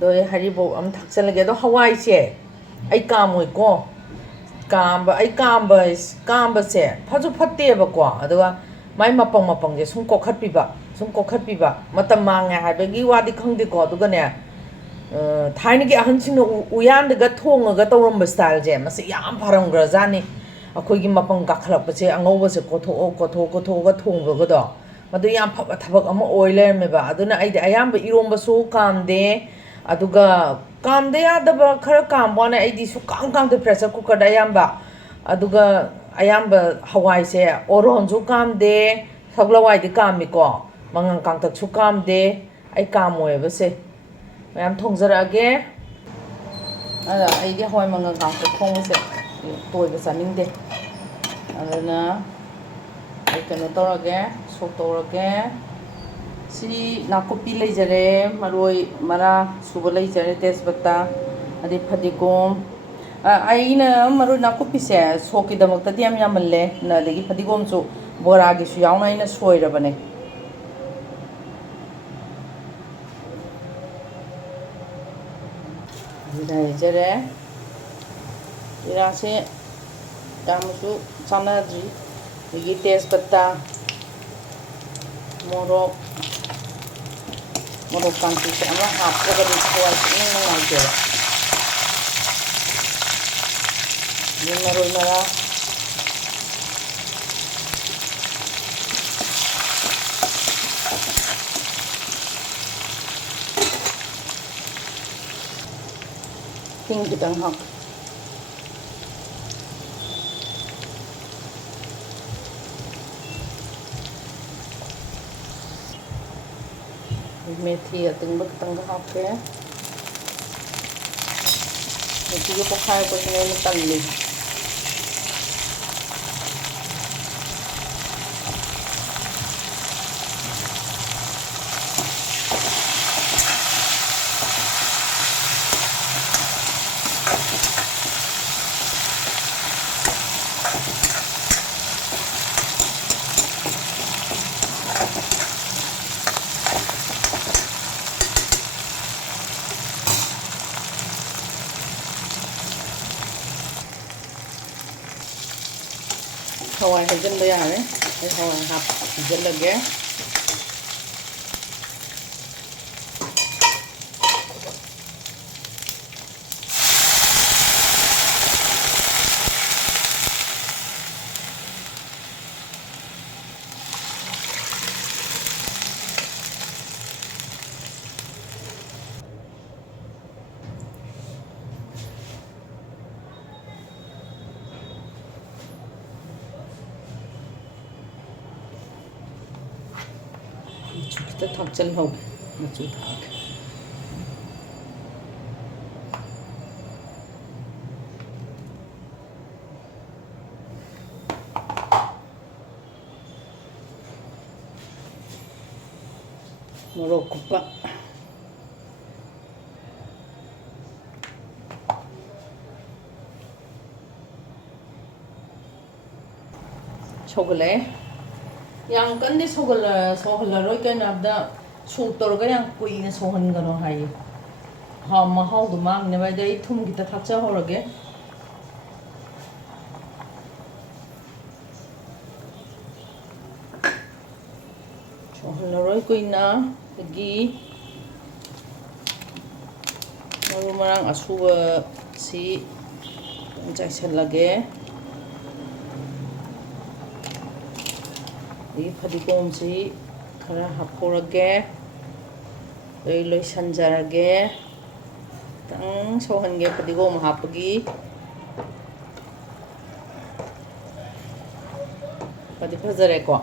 Doi haribo am thakchalage do hawai che ai kamoi ko kamba ai kamba se phaju phatte ba ko aduga mai mapang je sum kokhat pi ba matam mang ha bagi wadi khangde ko aduga ne thaini gi ahan sing uyan de ga thong ga tawram ba style je mase yam pharam gra jani akoi gi mapang ka khalap ba che angau ba se ko tho ga thong ba ga do madu yam phaba thabak ama oiler me ba aduna ai de ayam ba irom ba so kam de aduga kam de adaba khara kam bone ai di su kam de pressure cooker da ayamba aduga ayamba hawai se oron ju kam de saglawai de kam mi ko mangang kangtak su kam de ai kam oe ba se mayam thongjara ge ala ai di hawai mangang kangtak thong se toy ba saning de adana ai kano torage sok torage si nakopi leijare maroi mara suba leijare tesbata adi phadigom aina maroi nakopi se soki damakta diam yamalle na degi phadigom chu bora gi su yauna ina soirabane leijare ira se damusu chanadri degi tesbata morok kanti se ama hapko ga dikhuai ni ngai je ni maroi mara ting kitang hap methi ating bagtang hapke methi ko khai ko ne tanli hawai hajan ba yare ai hawai hap hajan lage kita thakchal ho machu thak morok kupa chogale yang kan di sohla roi kan abda suktor ga yang kui na sohan ga no hai ha ma hau du mang ne bai dai thum kita thakcha horage sohla roi kui na gi maru marang asuwa si jai sel lage phadigom si khara hapkorage loi sanjarage tang sohange phadigom hapagi padi phajare ko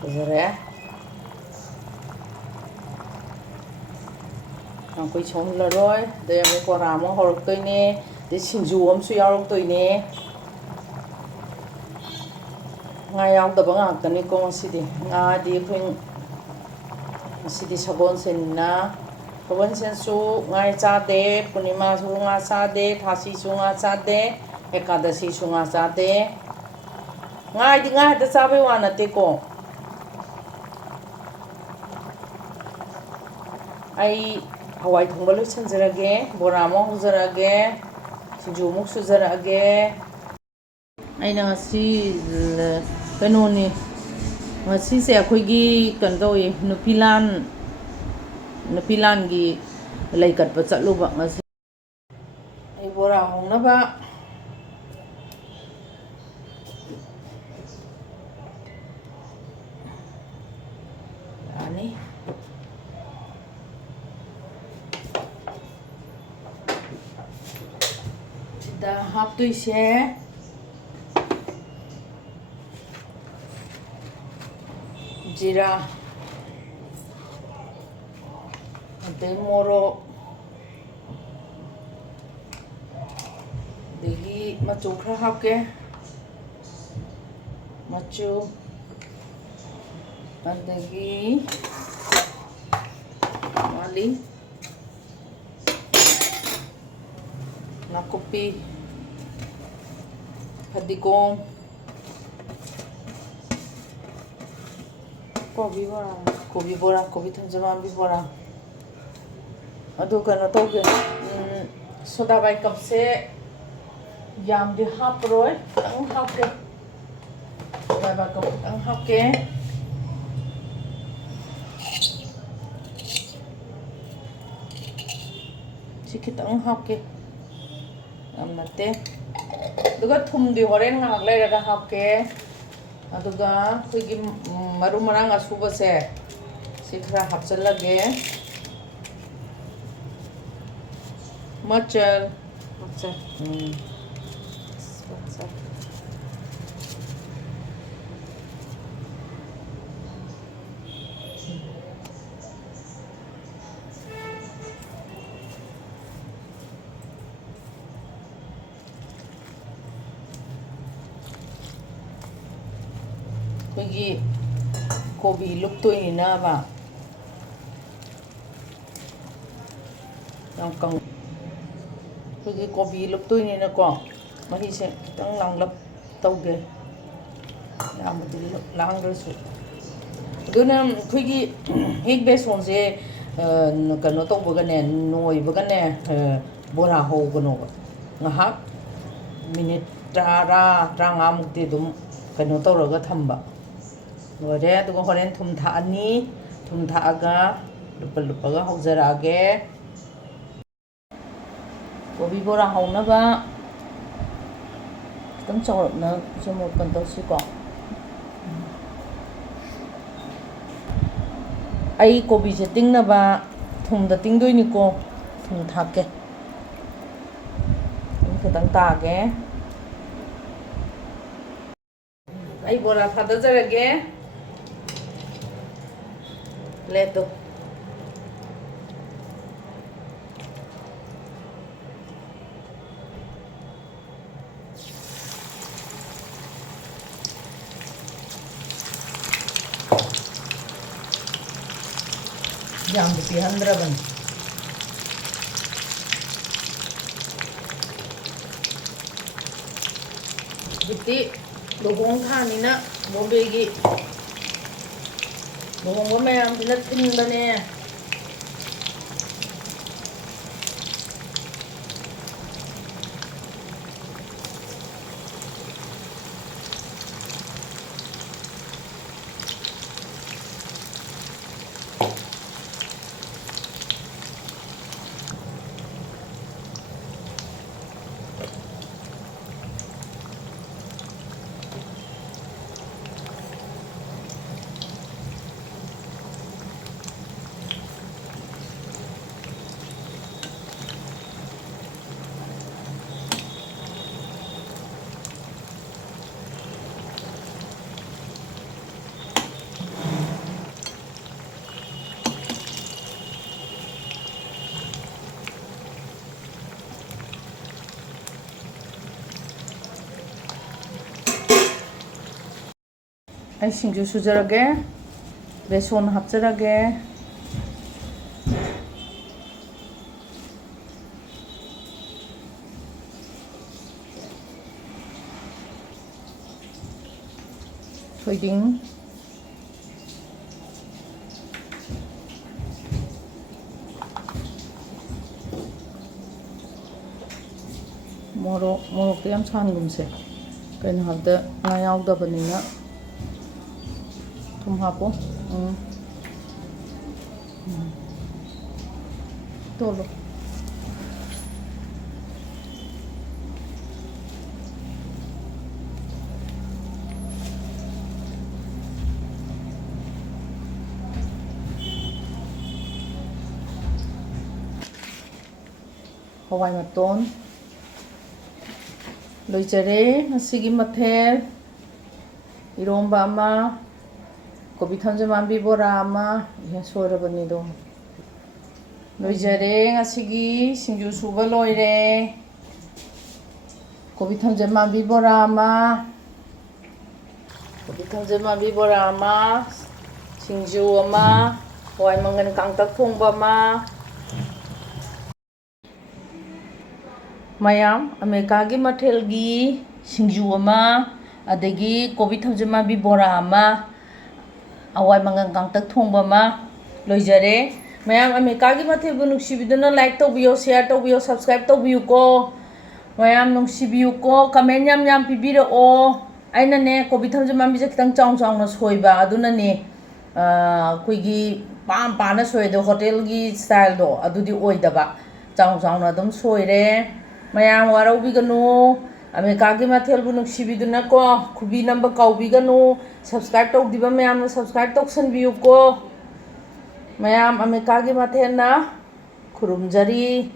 phajare ang koi chong la roi de me ko ramo horok toi ne de singju am su yarok toi ne nga yaw da banga kani ko sidi nga di khing sidi sabon sen na sabon sen su ngai cha de punima su nga cha de thasi su nga cha de ekadashi su nga cha de ngai di nga da cha bai wa na te ko ꯑꯩ ꯍꯋꯥꯏ ꯊꯣꯡꯕ ꯂꯣꯏꯁꯟꯖꯔꯒꯦ ꯕꯣꯔꯥ ꯑꯃ ꯍꯧꯖꯔꯛꯑꯒꯦ ꯁꯤꯡꯖꯨ ꯑꯃꯨꯛ ꯁꯨꯖꯔꯛꯑꯒꯦ ꯑꯩꯅ ꯉꯁꯤ ꯀꯩꯅꯣꯅꯤ ꯉꯁꯤꯁꯦ ꯑꯩꯈꯣꯏꯒꯤ ꯀꯩꯅꯣ ꯇꯧꯋꯤ ꯅꯨꯄꯤ ꯂꯥꯟꯒꯤ ꯂꯩ ꯀꯠꯄ ꯆꯠꯂꯨꯕ ꯉꯁꯤ ꯑꯩ ꯕꯣꯔꯥ ꯍꯧꯅꯕ ꯌꯥꯅꯤ ꯁꯤꯗ ꯍꯥꯞꯇꯣꯏꯁꯦ ꯖꯤꯔꯥ ꯑꯗꯩ ꯃꯣꯔꯣꯛ ꯑꯗꯒꯤ ꯃꯆꯨ ꯈꯔ ꯍꯥꯞꯀꯦ ꯃꯆꯨ ꯑꯗꯒꯤ ꯋꯥꯠꯂꯤ ꯅꯥꯀꯨꯞꯄꯤ ꯐꯗꯤꯒꯣꯝ ꯀꯣꯕꯤ ꯕꯣꯔꯥ ꯀꯣꯕꯤ ꯊꯝꯖꯃꯥꯟꯕꯤ ꯕꯣꯔꯥ ꯑꯗꯨ ꯀꯩꯅꯣ ꯇꯧꯒꯦ ꯁꯣꯗꯥ ꯕꯥꯏꯀꯞꯁꯦ ꯌꯥꯝꯗꯤ ꯍꯥꯞꯄꯔꯣꯏ ꯈꯤꯇꯪ ꯍꯥꯞꯀꯦ ꯁꯣꯗꯥ ꯕꯥꯏꯀꯞ ꯈꯤꯇꯪ ꯍꯥꯞꯀꯦ ꯁꯤ ꯈꯤꯇꯪ ꯍꯥꯞꯀꯦ ꯌꯥꯝ ꯅꯠꯇꯦ ꯑꯗꯨꯒ ꯊꯨꯝꯗꯤ ꯍꯣꯔꯦꯟ ꯉꯥꯏꯍꯥꯛ ꯂꯩꯔꯒ ꯍꯥꯞꯀꯦ ꯑꯗꯨꯒ ꯑꯩꯈꯣꯏꯒꯤ ꯃꯔꯨ ꯃꯔꯥꯡ ꯑꯁꯨꯕꯁꯦ ꯁꯤ ꯈꯔ ꯍꯥꯞꯆꯤꯜꯂꯒꯦ ꯃꯆꯜ ꯑꯩꯈꯣꯏꯒꯤ ꯀꯣꯕꯤ ꯂꯨꯞꯇꯣꯏꯅꯤꯅꯕ ꯌꯥꯝ ꯑꯩꯈꯣꯏꯒꯤ ꯀꯣꯕꯤ ꯂꯨꯞꯇꯣꯏꯅꯤꯅꯀꯣ ꯃꯍꯤꯁꯦ ꯈꯤꯇꯪ ꯂꯥꯡꯂꯞ ꯇꯧꯒꯦ ꯌꯥꯝꯕꯗꯤ ꯂꯥꯡꯗ꯭ꯔꯁꯨ ꯑꯗꯨꯅ ꯑꯩꯈꯣꯏꯒꯤ ꯍꯦꯛ ꯕꯦꯁꯣꯟꯁꯦ ꯀꯩꯅꯣ ꯇꯧꯕꯒꯅꯦ ꯅꯣꯏꯕꯒꯅꯦ ꯕꯣꯔꯥ ꯍꯧꯒꯅꯣꯕ ꯉꯥꯏꯍꯥꯛ ꯃꯤꯅꯤꯠ 10-15ꯃꯨꯛꯇꯤ ꯑꯗꯨꯝ ꯀꯩꯅꯣ ꯇꯧꯔꯒ ꯊꯝꯕ ꯂꯣꯏꯔꯦ ꯑꯗꯨꯒ ꯍꯣꯔꯦꯟ ꯊꯨꯝ ꯊꯥꯛꯑꯅꯤ ꯊꯨꯝ ꯊꯥꯛꯑꯒ ꯂꯨꯞꯄꯒ ꯍꯧꯖꯔꯛꯑꯒꯦ ꯀꯣꯕꯤ ꯕꯣꯔꯥ ꯍꯧꯅꯕ ꯈꯤꯇꯪ ꯆꯥꯎꯔꯞꯅ ꯁꯨꯝ ꯑꯣꯄꯟ ꯇꯧꯁꯤꯀꯣ ꯑꯩ ꯀꯣꯕꯤꯁꯦ ꯇꯤꯡꯅꯕ ꯊꯨꯝꯗ ꯇꯤꯡꯗꯣꯏꯅꯤꯀꯣ ꯊꯨꯝ ꯊꯥꯛꯀꯦ ꯊꯨꯝ ꯈꯤꯇꯪ ꯇꯥꯒꯦ ꯑꯩ ꯕꯣꯔꯥ ꯊꯥꯗꯖꯔꯒꯦ ꯄ꯭ꯂꯦꯠꯇꯣ ꯌꯥꯝꯗꯤ ꯄꯤꯍꯟꯗ꯭ꯔꯕꯅꯤ ꯍꯧꯖꯤꯛꯇꯤ ꯂꯨꯍꯣꯡ ꯊꯥꯅꯤꯅ ꯕꯣꯝꯕꯦꯒꯤ ꯂꯨꯍꯣꯡꯕ ꯃꯌꯥꯝꯁꯤꯅ ꯊꯤꯟꯕꯅꯦ ꯑꯩ ꯁꯤꯡꯖꯨ ꯁꯨꯖꯔꯒꯦ ꯕꯦꯁꯣꯟ ꯍꯥꯞꯆꯔꯒꯦ ꯊꯣꯏꯗꯤꯡ ꯃꯣꯔꯣꯛꯇ ꯌꯥꯝ ꯁꯥꯍꯟꯒꯨꯝꯁꯦ ꯀꯩꯅꯣ ꯍꯥꯏꯕꯗ ꯉꯥ ꯌꯥꯎꯗꯕꯅꯤꯅ ꯊꯨꯝ ꯍꯥꯞꯄꯣ ꯇꯣꯠꯂꯣ hawai maton loijare ngasigi mathel iromba ama kobi thamjamambi bora ama ihe soirabani do loijare ngasigi singju suba loire kobi thamjamambi bora ama kobi thamjamambi bora ama singju ama hawai mangan kangtak thongba ama mayam Amerikagi mathelgi singju ama adagi kobi thamjamambi bora ama awai mangan kangtak thongba ama loijare mayam Amerikagi mathelbu nuksibiduna like tawbiyo share tawbiyo subscribe tawbiyo ko mayam nungsibiyo ko comment yam pibira o aina ne kobi thamjamambi je kitang chaung na soiba aduna ne kuigi pam na soide hotel gi style do adudi oidaba chaung na dum soire mayam warabiganu Amerikagi mathelbu nuksibiduna ko khubi namba kaubiganu subscribe tawdiba mayam subscribe tawsanbiyo ko mayam Amerikagi mathena khurumjari